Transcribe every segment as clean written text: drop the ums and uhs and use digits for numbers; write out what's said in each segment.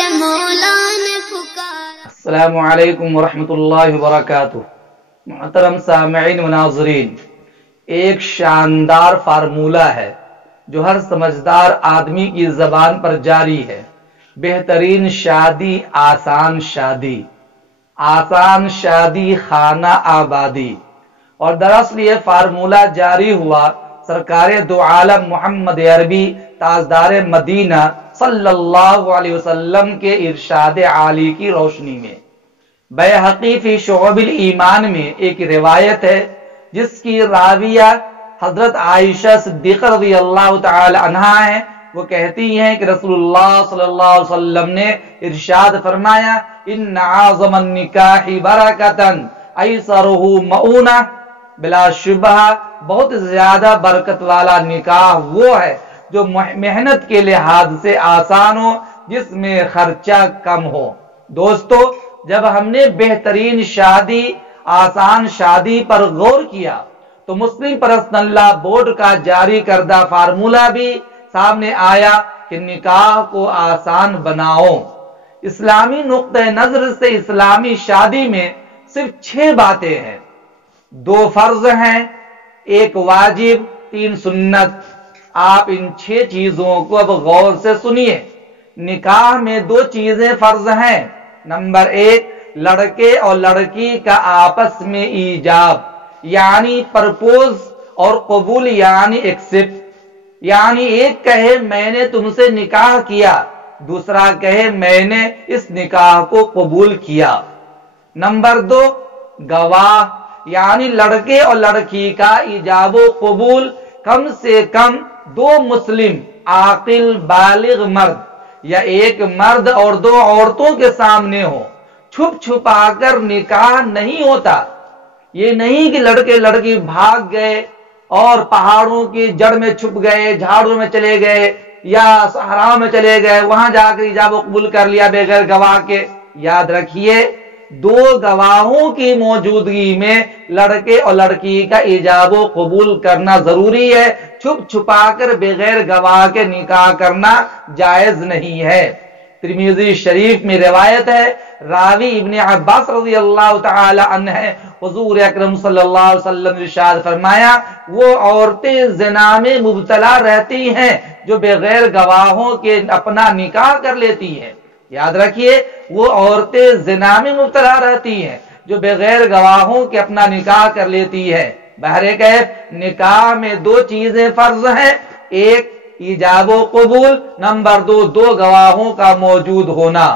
سے مولا نے پکارا۔ السلام علیکم ورحمۃ اللہ وبرکاتہ۔ محترم سامعین و ناظرین، ایک شاندار فارمولہ ہے جو ہر سمجھدار آدمی کی زبان پر جاری ہے۔ بہترین شادی آسان شادی، آسان شادی خانہ آبادی۔ اور دراصل یہ فارمولہ جاری ہوا سرکار دو عالم محمد عربی تاجدار مدینہ صلی اللہ علیہ وسلم کے ارشاد عالی کی روشنی میں۔ بیہقی فی شعب الایمان میں ایک روایت ہے جس کی راویہ حضرت عائشہ صدیقہ رضی اللہ تعالی عنہا ہیں۔ وہ کہتی ہیں کہ رسول اللہ صلی اللہ علیہ وسلم نے ارشاد فرمایا، ان اعظم النکاح برکۃ ایسرہ مؤونہ، بلا شبہ بہت زیادہ برکت والا نکاح وہ ہے جو محنت کے لحاظ سے آسان ہو، جس میں خرچہ کم ہو۔ دوستو، جب ہم نے بہترین شادی آسان شادی پر غور کیا تو مسلم پرسنل لا بورڈ کا جاری کردہ فارمولہ بھی سامنے آیا کہ نکاح کو آسان بناؤ۔ اسلامی نقطہ نظر سے اسلامی شادی میں صرف 6 باتیں ہیں، 2 فرض ہیں، 1 واجب، 3 سنت۔ آپ ان 6 چیزوں کو اب غور سے سنیے۔ نکاح میں 2 چیزیں فرض ہیں۔ نمبر 1، لڑکے اور لڑکی کا آپس میں ایجاب یعنی پرپوز، اور قبول یعنی ایکسپٹ، یعنی ایک کہے میں نے تم سے نکاح کیا، دوسرا کہے میں نے اس نکاح کو قبول کیا۔ نمبر 2، گواہ یعنی لڑکے اور لڑکی کا ایجاب و قبول کم سے کم 2 مسلم عاقل بالغ مرد یا ایک مرد اور 2 عورتوں کے سامنے ہو۔ چھپ چھپا کر نکاح نہیں ہوتا۔ یہ نہیں کہ لڑکے لڑکی بھاگ گئے اور پہاڑوں کی جڑ میں چھپ گئے، جھاڑوں میں چلے گئے یا صحرا میں چلے گئے، وہاں جا کر ایجاب و قبول کر لیا بغیر گواہ کے۔ یاد رکھیے، 2 گواہوں کی موجودگی میں لڑکے اور لڑکی کا ایجاب و قبول کرنا ضروری ہے۔ چھپ چھپا کر بغیر گواہ کے نکاح کرنا جائز نہیں ہے۔ ترمذی شریف میں روایت ہے، راوی ابن عباس رضی اللہ تعالی عنہ ہے، حضور اکرم صلی اللہ علیہ وسلم نے ارشاد فرمایا، وہ عورتیں زنا میں مبتلا رہتی ہیں جو بغیر گواہوں کے اپنا نکاح کر لیتی ہیں۔ یاد رکھیے، وہ عورتیں زنا میں مبتلا رہتی ہیں جو بغیر گواہوں کے اپنا نکاح کر لیتی ہے۔ بہرکیف نکاح میں 2 چیزیں فرض ہیں، 1 ایجاب و قبول، نمبر 2 گواہوں کا موجود ہونا۔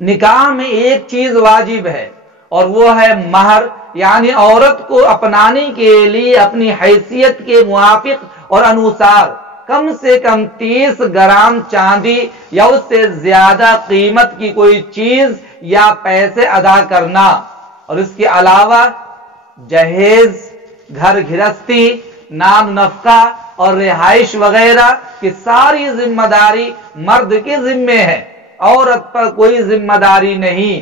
نکاح میں ایک چیز واجب ہے اور وہ ہے مہر، یعنی عورت کو اپنانے کے لیے اپنی حیثیت کے موافق اور انوسار کم سے کم 30 گرام چاندی یا اس سے زیادہ قیمت کی کوئی چیز یا پیسے ادا کرنا، اور اس کے علاوہ جہیز، گھر گھرستی، نان نفقہ اور رہائش وغیرہ کی ساری ذمہ داری مرد کے ذمے ہے، عورت پر کوئی ذمہ داری نہیں۔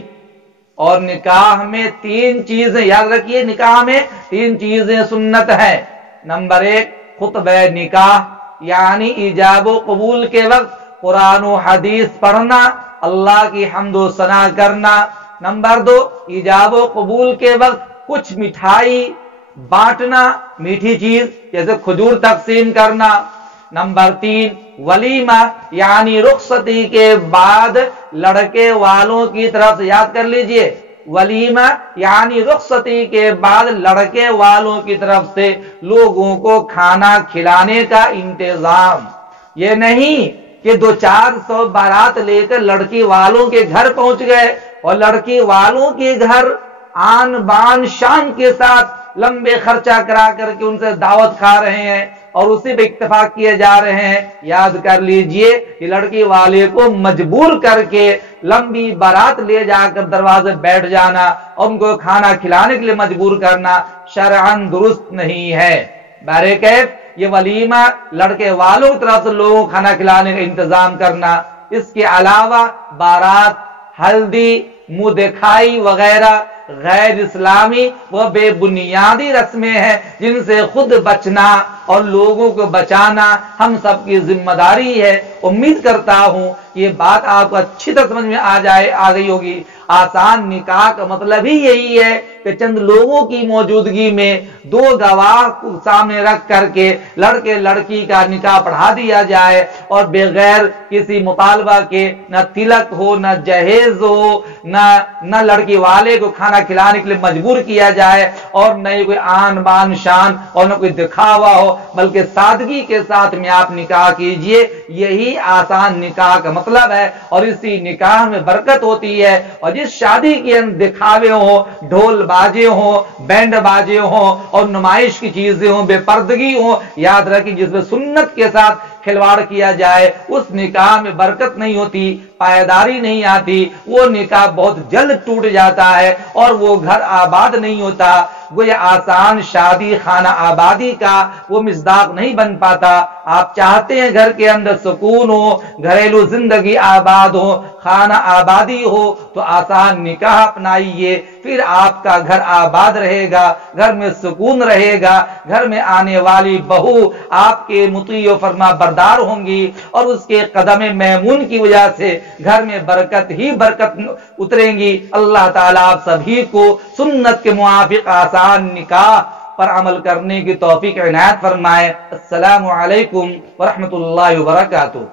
اور نکاح میں 3 چیزیں، یاد رکھیے، نکاح میں 3 چیزیں سنت ہیں۔ نمبر 1، خطبہ نکاح یعنی ایجاب و قبول کے وقت قرآن و حدیث پڑھنا، اللہ کی حمد و ثنا کرنا۔ نمبر 2، ایجاب و قبول کے وقت کچھ مٹھائی بانٹنا، میٹھی چیز جیسے کھجور تقسیم کرنا۔ نمبر 3، ولیمہ یعنی رخصتی کے بعد لڑکے والوں کی طرف سے، یاد کر لیجئے، ولیمہ یعنی رخصتی کے بعد لڑکے والوں کی طرف سے لوگوں کو کھانا کھلانے کا انتظام۔ یہ نہیں کہ 200-400 بارات لے کر لڑکی والوں کے گھر پہنچ گئے اور لڑکی والوں کے گھر آن بان شان کے ساتھ لمبے خرچہ کرا کر کے ان سے دعوت کھا رہے ہیں اور اسی پہ اتفاق کیے جا رہے ہیں۔ یاد کر لیجئے کہ لڑکی والے کو مجبور کر کے لمبی بارات لے جا کر دروازے بیٹھ جانا اور ان کو کھانا کھلانے کے لیے مجبور کرنا شرعاً درست نہیں ہے۔ بہرکیف یہ ولیمہ لڑکے والوں کی طرف سے لوگوں کو کھانا کھلانے کا انتظام کرنا۔ اس کے علاوہ بارات، ہلدی، منہ دکھائی وغیرہ غیر اسلامی وہ بے بنیادی رسمیں ہیں جن سے خود بچنا اور لوگوں کو بچانا ہم سب کی ذمہ داری ہے۔ امید کرتا ہوں یہ بات آپ کو اچھی طرح سمجھ میں آ گئی ہوگی۔ آسان نکاح کا مطلب ہی یہی ہے کہ چند لوگوں کی موجودگی میں دو گواہ کو سامنے رکھ کر کے لڑکے لڑکی کا نکاح پڑھا دیا جائے، اور بغیر کسی مطالبہ کے نہ تلک ہو، نہ جہیز ہو، نہ لڑکی والے کو کھانا کھلانے کے لیے مجبور کیا جائے، اور نہ کوئی آن بان شان اور نہ کوئی دکھاوا ہو، بلکہ سادگی کے ساتھ میں آپ نکاح کیجئے۔ یہی آسان نکاح کا مطلب ہے، اور اسی نکاح میں برکت ہوتی ہے۔ اور جس شادی کے اندر دکھاوے ہوں، ڈھول باجے ہوں، بینڈ باجے ہوں اور نمائش کی چیزیں ہوں، بے پردگی ہوں، یاد رکھیں جس میں سنت کے ساتھ کھلواڑ کیا جائے اس نکاح میں برکت نہیں ہوتی، پائیداری نہیں آتی، وہ نکاح بہت جلد ٹوٹ جاتا ہے اور وہ گھر آباد نہیں ہوتا۔ وہ یہ آسان شادی خانہ آبادی کا وہ مصداق نہیں بن پاتا۔ آپ چاہتے ہیں گھر کے اندر سکون ہو، گھریلو زندگی آباد ہو، خانہ آبادی ہو، تو آسان نکاح اپنائیے، پھر آپ کا گھر آباد رہے گا، گھر میں سکون رہے گا، گھر میں آنے والی بہو آپ کے مطیع و فرما بردار ہوں گی، اور اس کے قدم میمون کی وجہ سے گھر میں برکت ہی برکت اتریں گی۔ اللہ تعالیٰ آپ سبھی کو سنت کے موافق آسان نکاح پر عمل کرنے کی توفیق عنایت فرمائے۔ السلام علیکم ورحمۃ اللہ وبرکاتہ۔